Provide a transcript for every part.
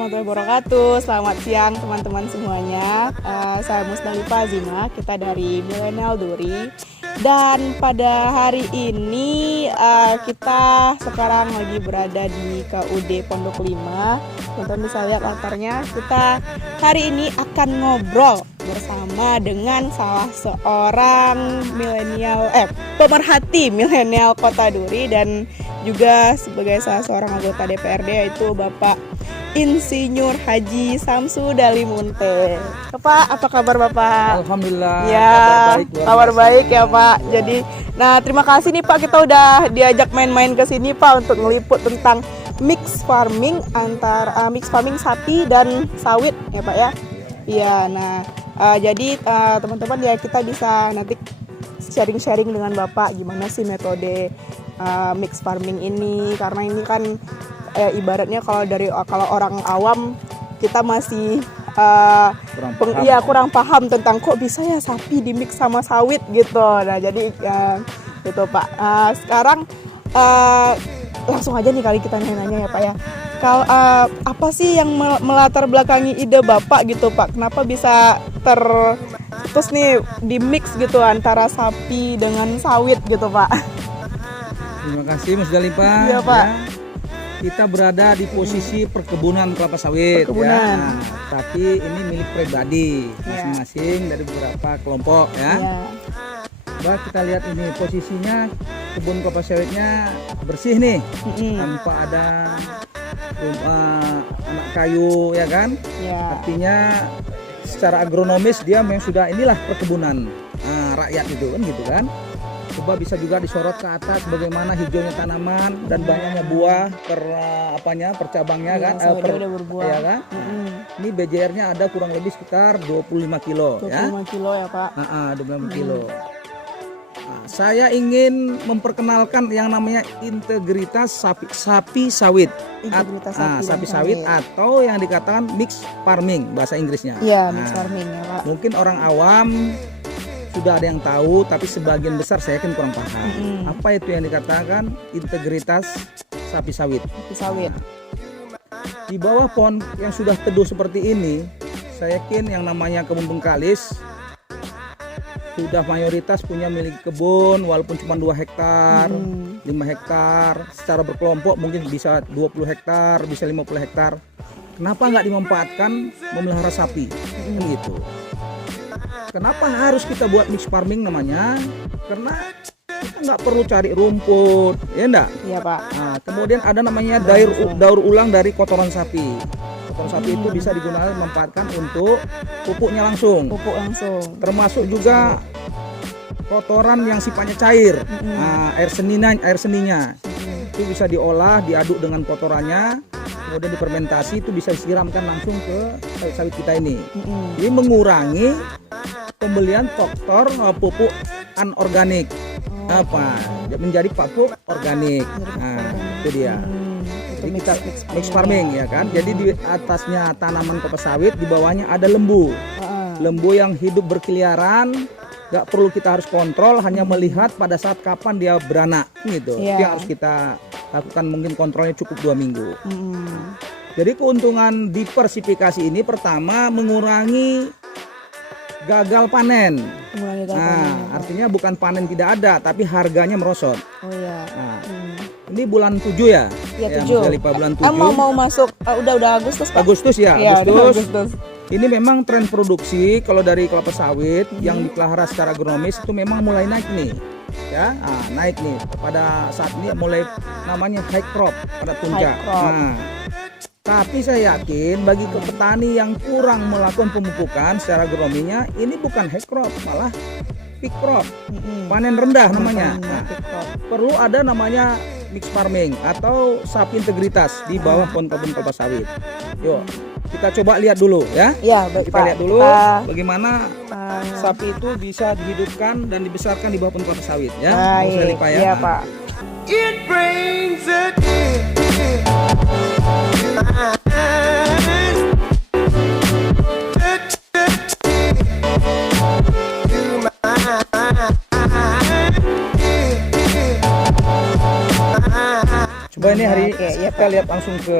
warahmatullahi wabarakatuh. Selamat siang teman-teman semuanya. Saya Musdalifah Zima, kita dari Millennial Duri. Dan pada hari ini kita sekarang lagi berada di KUD Pondok 5. Teman-teman bisa lihat latarnya. Kita hari ini akan ngobrol bersama dengan salah seorang pemerhati milenial Kota Duri dan juga sebagai salah seorang anggota DPRD, yaitu Bapak Insinyur Haji Samsu Dalimunte. Pak, apa kabar Bapak? Alhamdulillah. Ya, kabar baik ya Pak. Ya. Jadi, terima kasih nih Pak, kita udah diajak main-main ke sini Pak untuk ngeliput tentang mix farming mix farming sapi dan sawit ya Pak ya. Iya, jadi teman-teman ya kita bisa nanti sharing-sharing dengan Bapak gimana sih metode mix farming ini, karena ini kan ibaratnya kalau orang awam kita masih kurang paham tentang kok bisa ya sapi di mix sama sawit gitu. Nah jadi gitu Pak. Sekarang langsung aja nih kali kita nanya ya Pak ya. Kalau apa sih yang melatar belakangi ide Bapak gitu Pak? Kenapa bisa terus nih di mix gitu antara sapi dengan sawit gitu Pak? Terima kasih Mas Dalifah. Iya Pak. Ya, kita berada di posisi perkebunan kelapa sawit. Perkebunan. Ya. Tapi ini milik pribadi masing-masing dari beberapa kelompok ya. Coba kita lihat ini posisinya kebun kelapa sawitnya bersih nih, tanpa ada anak kayu ya kan. Artinya secara agronomis dia memang sudah inilah perkebunan rakyat itu kan gitu kan. Coba bisa juga disorot ke atas bagaimana hijaunya tanaman dan banyaknya buah per cabangnya kan. Udah berbuah. Ya kan. Ini BJR-nya ada kurang lebih sekitar 25 kilo 25 ya. kilo ya Pak. 25 kilo. Saya ingin memperkenalkan yang namanya integritas sapi sawit. Integritas sapi sawit atau yang dikatakan mix farming bahasa Inggrisnya. Iya, mix farming ya Pak. Mungkin orang awam sudah ada yang tahu, tapi sebagian besar saya yakin kurang paham. Apa itu yang dikatakan integritas sapi sawit? Sapi sawit. Di bawah pohon yang sudah teduh seperti ini, saya yakin yang namanya kebun bengkalis sudah mayoritas punya milik kebun, walaupun cuma 2 hektar, 5 hektar, secara berkelompok mungkin bisa 20 hektar, bisa 50 hektar. Kenapa nggak dimanfaatkan memelihara sapi? Kan gitu. Kenapa harus kita buat mix farming namanya? Karena kita nggak perlu cari rumput, ya enggak? Iya Pak. Nah, kemudian ada namanya daur ulang dari kotoran sapi. Kotoran sapi itu bisa digunakan memanfaatkan untuk pupuknya langsung. Pupuk langsung. Termasuk juga kotoran yang sifatnya cair, air seninya. Itu bisa diolah, diaduk dengan kotorannya, kemudian difermentasi, itu bisa disiramkan langsung ke sawit kita ini. Jadi mengurangi pembelian faktor pupuk anorganik menjadi pupuk organik. Itu dia. Jadi kita mix farming ya kan. Jadi di atasnya tanaman kelapa sawit, di bawahnya ada lembu. Lembu yang hidup berkeliaran, nggak perlu kita harus kontrol, hanya melihat pada saat kapan dia beranak gitu. Itu yang harus kita lakukan, mungkin kontrolnya cukup 2 minggu. Jadi keuntungan diversifikasi ini pertama mengurangi gagal panen. Artinya bukan panen tidak ada, tapi harganya merosot. Ini bulan 7 ya? Iya, 7. Bulan 7. Mau masuk udah Agustus Pak? Agustus ya, Agustus. Ini memang tren produksi kalau dari kelapa sawit yang dipelihara secara agronomis itu memang mulai naik nih. Ya, naik nih. Pada saat ini mulai namanya high crop pada puncak. Tapi saya yakin bagi petani yang kurang melakukan pemupukan secara agronominya, ini bukan high crop, malah peak crop, panen rendah namanya. Perlu ada namanya mix farming atau sapi integritas di bawah pohon kebun kelapa sawit. Yuk, kita coba lihat dulu ya. Baik, kita lihat dulu bagaimana sapi itu bisa dihidupkan dan dibesarkan di bawah pohon kelapa sawit ya. Baik, iya Pak. It brings a Coba Coba ini hari Oke, ya, kita lihat langsung ke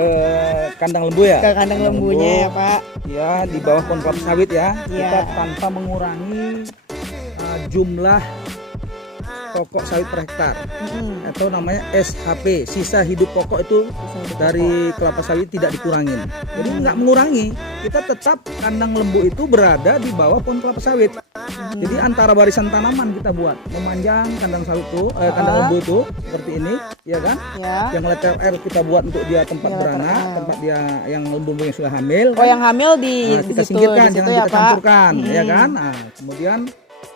kandang lembu ya. Ke kandang lembunya ya Pak. Ya, di bawah pohon kelapa sawit ya. Iya. Kita tanpa mengurangi jumlah pokok sawit per hektar. Atau namanya SHP, sisa hidup pokok itu dari kelapa sawit tidak dikurangin. Jadi nggak mengurangi, kita tetap kandang lembu itu berada di bawah pohon kelapa sawit. Jadi antara barisan tanaman kita buat memanjang kandang sawit itu, kandang lembu itu seperti ini, ya kan? Ya. Yang letter R kita buat untuk dia tempat Ya, beranak, letter L. tempat dia yang lembu yang sudah hamil. Oh, yang hamil di Nah, kita situ, singkirkan, di situ jangan ya, kita Pak. campurkan, ya kan? Nah, kemudian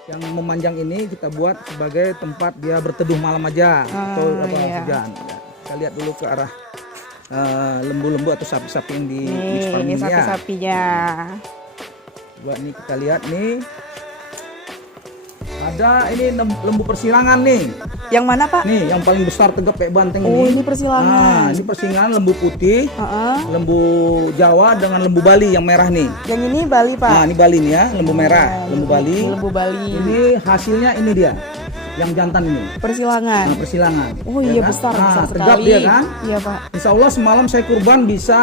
yang memanjang ini kita buat sebagai tempat dia berteduh malam aja atau apa iya. hujan. Ya, kita lihat dulu ke arah lembu-lembu atau sapi-sapi yang di mix farm Nih, ini ya. sapi-sapinya. Buat nih kita lihat nih. Ada ini lembu persilangan nih. Yang mana Pak? Nih, yang paling besar tegap kayak banteng Oh, ini. ini persilangan. Nah, ini persilangan lembu putih, Heeh. lembu Jawa dengan lembu Bali yang merah nih. Yang ini Bali Pak. Nah, ini Bali nih ya, lembu merah, lembu Bali. Lembu Bali. Ini hasilnya ini dia, yang jantan ini. Persilangan. Nah, persilangan. Oh ya iya kan? besar, Nah, besar tegap sekali. dia kan. Iya Pak. Insya Allah semalam saya kurban bisa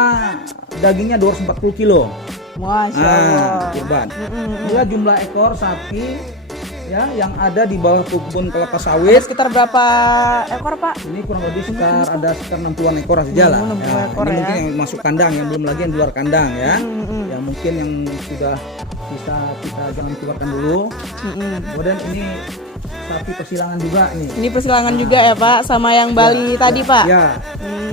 dagingnya 240 kilo. Masya Allah. Nah, kurban. Inilah jumlah ekor sapi ya yang ada di bawah kebun kelapa Ada sawit. sekitar berapa ekor Pak? Ini kurang lebih sekitar 60-an ekor saja lah. 60 Ya, ekor ini ya. mungkin yang masuk kandang, yang belum lagi yang di luar kandang ya. Yang mungkin yang sudah bisa kita jangan keluarkan dulu. Kemudian ini sapi persilangan juga nih. Ini persilangan juga ya Pak, sama yang Bali tadi Pak. Ya.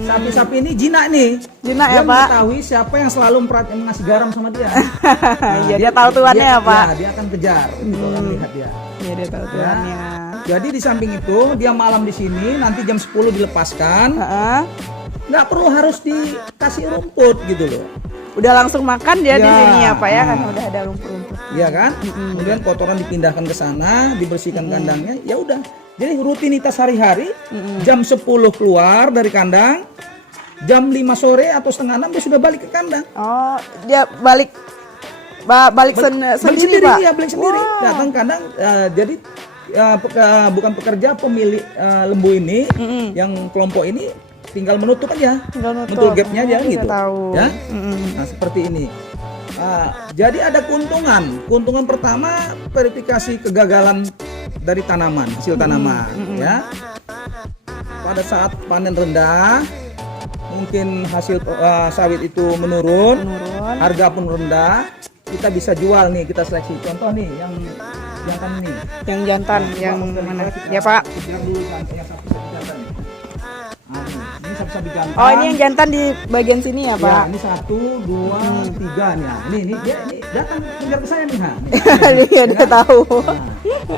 Sapi-sapi ini jinak nih. Jinak Dia ya, Pak? mengetahui siapa yang selalu ngasih garam sama dia. Iya, dia tahu tuannya ya, Pak? Ya, dia akan kejar. Itu akan lihat dia. Iya dia tahu Ya. tuannya. Jadi di samping itu dia malam di sini, nanti jam 10 dilepaskan. Heeh. Nggak perlu harus dikasih rumput gitu loh. Udah langsung makan dia di Ya. sini ya Pak ya, kan Nah. udah ada rumput-rumput. Iya kan? Kemudian kotoran dipindahkan ke sana, dibersihkan kandangnya, ya udah. Jadi rutinitas hari-hari jam 10 keluar dari kandang, jam 5 sore atau setengah 6 dia sudah balik ke kandang. Oh, dia balik balik sendiri Pak. Ya, balik sendiri. Wow. Datang kandang, jadi bukan pekerja pemilik lembu ini, yang kelompok ini tinggal menutup aja, Tinggal nutup. gapnya aja Bisa gitu. tahu. Ya, nah seperti ini. Jadi ada keuntungan. Keuntungan pertama verifikasi kegagalan dari tanaman, hasil tanaman, ya. Pada saat panen rendah, mungkin hasil sawit itu menurun, harga pun rendah. Kita bisa jual nih, kita seleksi. Contoh nih, yang jantan ini. Yang jantan, Nah, yang coba mana? kita Ya Pak. kejar dulu yang sapi-sapi jantan nih. Nah, ini sapi-sapi jantan. Oh, ini yang jantan di bagian sini ya Ya, Pak. ini 1, 2, 3 nih. Nah, ini dia ini datang kejar ke saya nih. Nah, Iya dia tahu. Nah,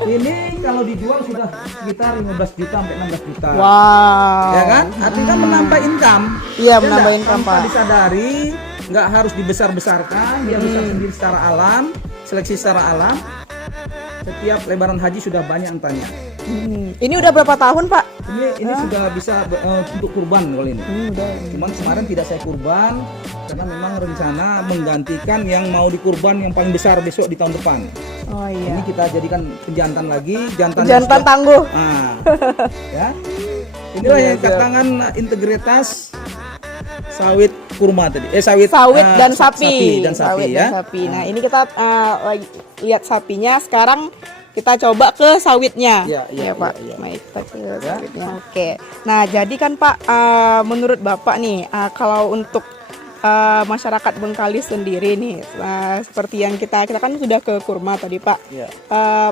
ini kalau dijual sudah sekitar 15 juta sampai 16 juta. Wow. Ya kan? Artinya menambah income. Iya, Ya menambah enggak? income, Tanpa Pak. disadari, nggak harus dibesar-besarkan, dia besar sendiri secara alam, seleksi secara alam. Setiap lebaran haji sudah banyak yang tanya. Ini udah berapa tahun Pak? Ini sudah bisa untuk kurban kalau ini. Udah. Cuman kemarin tidak saya kurban karena memang rencana menggantikan yang mau dikurban yang paling besar besok di tahun depan. Oh Ini iya. kita jadikan penjantan lagi, jantan yang Jantan sudah- tangguh. Ah, ya. Inilah Iya, yang dikatakan integritas sawit kurma tadi. Sawit Dan sapi. dan sapi Sawit ya. dan sapi. Nah, ini kita lagi lihat sapinya. Sekarang kita coba ke sawitnya. Iya, iya, Pak. iya, iya. Baik, kita ke sawitnya. Oke. Nah, jadi kan Pak, menurut Bapak nih, kalau untuk masyarakat Bengkalis sendiri nih, seperti yang kita kan sudah ke kurma tadi Pak. Iya.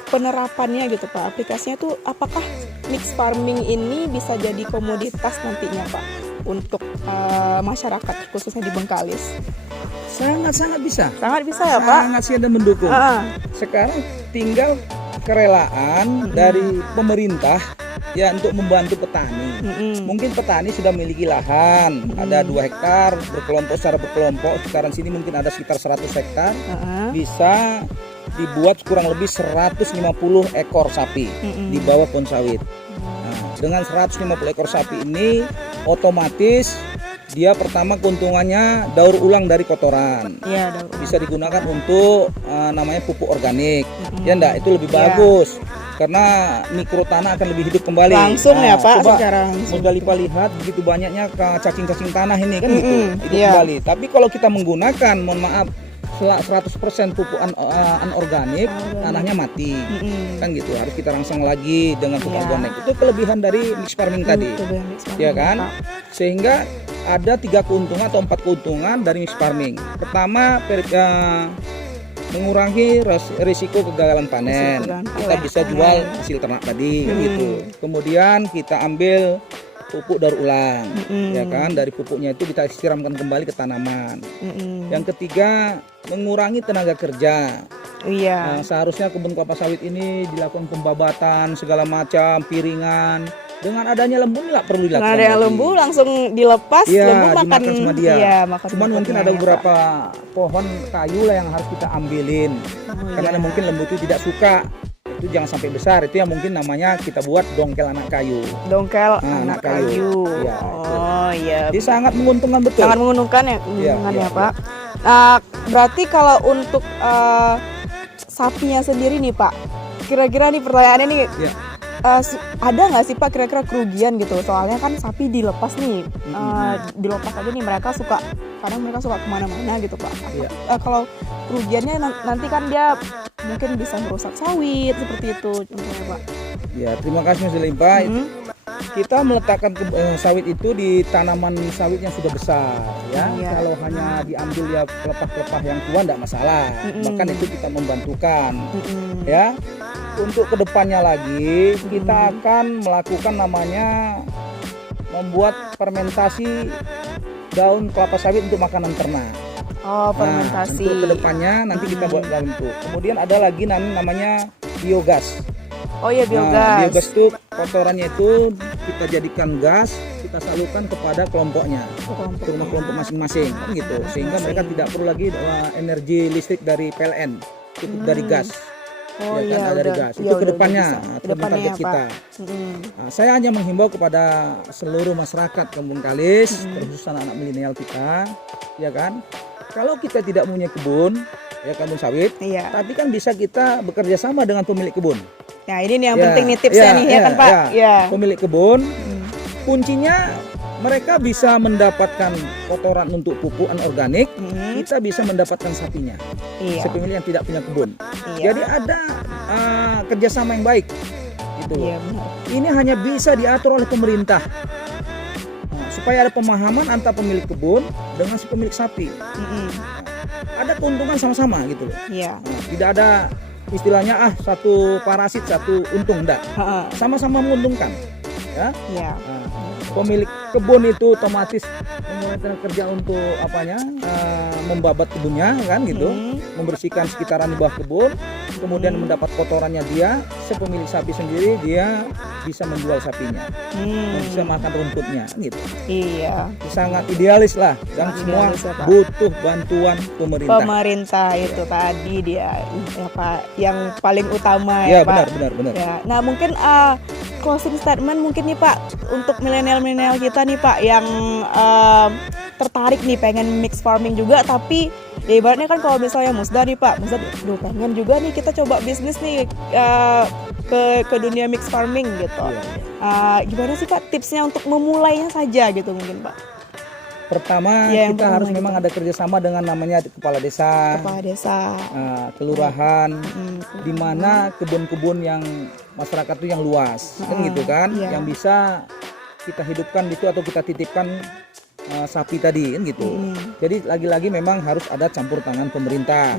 Penerapannya gitu Pak, aplikasinya tuh apakah mix farming ini bisa jadi komoditas nantinya Pak untuk masyarakat khususnya di Bengkalis? Sangat bisa. Sangat bisa ya Pak. Sangat siap dan mendukung. Ah, Sekarang tinggal kerelaan dari pemerintah ya untuk membantu petani. Mungkin petani sudah memiliki lahan, ada 2 hektar, berkelompok secara berkelompok. Sekarang sini mungkin ada sekitar 100 hektar. Bisa dibuat kurang lebih 150 ekor sapi di bawah pohon sawit. Nah, dengan 150 ekor sapi ini otomatis dia pertama keuntungannya daur ulang dari kotoran. iya daur. Bisa digunakan untuk namanya pupuk organik. Ya enggak, itu lebih Iya. bagus. karena mikrotanah akan lebih hidup kembali. Langsung ya Pak, coba secara langsung. Musdalifah lihat begitu banyaknya cacing-cacing tanah ini kan gitu, hidup iya. kembali. Tapi kalau kita menggunakan, mohon maaf, 100% pupuk anorganik, tanahnya mati. Kan gitu, harus kita rangsang lagi dengan pupuk organik. Itu kelebihan dari mix farming tadi. Ya kan? Sehingga ada 3 keuntungan atau 4 keuntungan dari mix farming. Pertama, mengurangi risiko kegagalan panen. Kita bisa jual hasil ternak tadi gitu. Kemudian kita ambil pupuk daur ulang, ya kan? Dari pupuknya itu kita siramkan kembali ke tanaman. Yang ketiga, mengurangi tenaga kerja. Iya. Seharusnya kebun kelapa sawit ini dilakukan pembabatan segala macam, piringan. Dengan adanya lembu nggak perlu dilakukan. Nah, ada yang lagi. lembu langsung dilepas, lembu makan sama dia. Iya, makan Cuman mungkin ada beberapa pohon kayu lah yang harus kita ambilin. Karena mungkin lembu itu tidak suka. Itu jangan sampai besar. Itu yang mungkin namanya kita buat dongkel anak kayu. Dongkel anak kayu. Ya, oh iya. Jadi sangat menguntungkan betul. Sangat menguntungkan ya, Pak. Nah, berarti kalau untuk sapinya sendiri nih Pak, kira-kira nih pertanyaannya nih, ada nggak sih Pak kira-kira kerugian gitu? Soalnya kan sapi dilepas nih, dilepas aja nih, kadang mereka suka kemana-mana gitu Pak. Kalau kerugiannya nanti kan dia mungkin bisa merusak sawit seperti itu contohnya Pak. Ya, terima kasih Mas Limpa. Kita meletakkan sawit itu di tanaman sawit yang sudah besar ya. Kalau hanya diambil ya pelepah-pelepah yang tua tidak masalah. Bahkan itu kita membantukan ya. Untuk kedepannya lagi kita akan melakukan namanya membuat fermentasi daun kelapa sawit untuk makanan ternak. Oh, fermentasi. Untuk kedepannya nanti kita buat dalam itu. Kemudian ada lagi namanya biogas. Oh iya, biogas. Biogas itu kotorannya itu kita jadikan gas, kita salurkan kepada kelompoknya, ke rumah kelompok masing-masing, kan gitu. Sehingga mereka tidak perlu lagi energi listrik dari PLN, cukup dari gas. Oh ya kan, dari gas. Itu kedepannya, target kita. Saya hanya menghimbau kepada seluruh masyarakat Kampung Kalis, terkhusus anak-anak milenial kita, ya kan. Kalau kita tidak punya kebun, ya kebun sawit, tapi kan bisa kita bekerja sama dengan pemilik kebun. Nah ini nih yang penting nih tipsnya nih ya kan Pak. Pemilik kebun, kuncinya mereka bisa mendapatkan kotoran untuk pupuk anorganik, kita bisa mendapatkan sapinya. Si pemilik yang tidak punya kebun. Jadi ada kerjasama yang baik. Gitu. Ini hanya bisa diatur oleh pemerintah. Supaya ada pemahaman antara pemilik kebun dengan si pemilik sapi. Ada keuntungan sama-sama gitu loh. Tidak ada istilahnya satu parasit satu untung, enggak. Sama-sama menguntungkan. Ya. Pemilik kebun itu otomatis memulai kerja untuk membabat kebunnya kan gitu, membersihkan sekitaran di bawah kebun, kemudian mendapat kotorannya dia, pemilik sapi sendiri dia bisa menjual sapinya, bisa makan rumputnya gitu. Sangat idealis lah, dan semua butuh bantuan pemerintah. Pemerintah itu tadi dia yang paling utama ya Pak. Benar. Ya. Nah mungkin closing statement mungkin nih Pak untuk milenial kita nih Pak yang tertarik nih pengen mix farming juga, tapi ya ibaratnya kan kalau misalnya Musda nih Pak, pengen juga nih kita coba bisnis nih ke dunia mix farming gitu. Gimana sih Pak tipsnya untuk memulainya saja gitu mungkin Pak? Pertama kita harus memang ada kerjasama dengan namanya kepala desa, kelurahan, di mana kebun-kebun yang masyarakat itu yang luas, kan gitu kan, yang bisa kita hidupkan itu atau kita titipkan sapi tadi, kan gitu. Jadi lagi-lagi memang harus ada campur tangan pemerintah.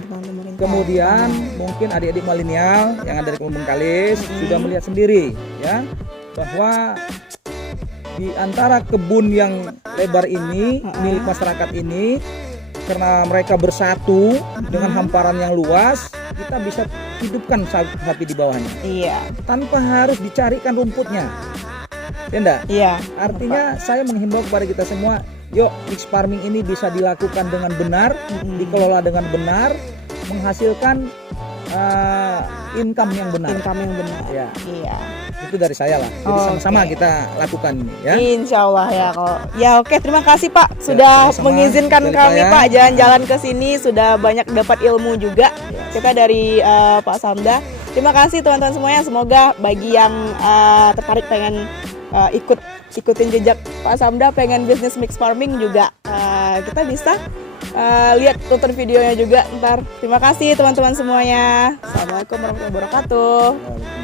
Kemudian mungkin adik-adik milenial yang ada di Kampung Kalis sudah melihat sendiri ya bahwa di antara kebun yang lebar ini milik masyarakat ini, karena mereka bersatu dengan hamparan yang luas, kita bisa hidupkan sapi di bawahnya. Tanpa harus dicarikan rumputnya. Ya enggak? Artinya saya menghimbau kepada kita semua, yuk mix farming ini bisa dilakukan dengan benar, dikelola dengan benar, menghasilkan income yang benar. Itu dari saya lah. Jadi sama-sama kita lakukan ini ya. Insya Allah ya. Oke, terima kasih Pak sudah mengizinkan kami Pak jalan-jalan ke sini, sudah banyak dapat ilmu juga kita dari Pak Samda. Terima kasih teman-teman semuanya. Semoga bagi yang tertarik pengen ikutin jejak Pak Samda, pengen bisnis mix farming juga, kita bisa lihat tonton videonya juga ntar. Terima kasih teman-teman semuanya. Assalamualaikum warahmatullahi wabarakatuh.